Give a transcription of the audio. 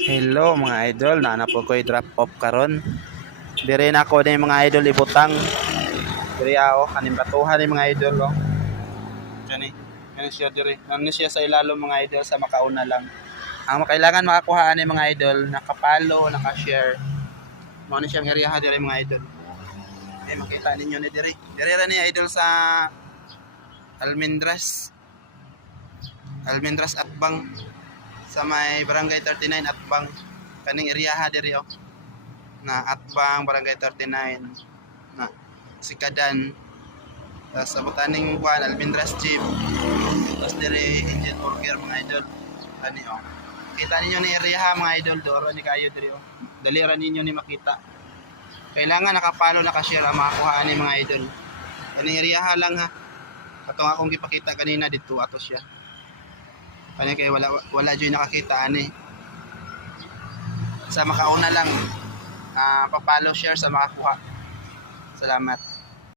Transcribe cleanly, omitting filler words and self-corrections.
Hello mga idol, naana po ko drop off karon. Dire na ko ni mga idol ibutang. Dire ako kaning batuhan ni mga idol oh. Kani, kani siya dire. Nani siya sa ilalom mga idol sa makauna lang. Ang kailangan makakuhaan ni mga idol, nakapalo, naka-share. Mo ni siyang area dire mga idol. Makita ninyo ni dire. Dire ra ni idol sa Almendras. Almendras Atbang sa may Barangay 39 Atbang. Kaning area dire oh. Na Atbang Barangay 39 na Sikadan sa Botaning Juan Almendras Jeep tapos dire Engine Burger mga idol ani oh kita ninyo ni area mga idol doro ni kayo dire oh dali ra ninyo ni makita kailangan nakapalo naka-share ang makakuha ni mga idol ani area lang ha katong akong gipakita kanina dito ato siya kani kay wala joy nakakita ani sa makauna lang papalo share sa makakuha. Salamat.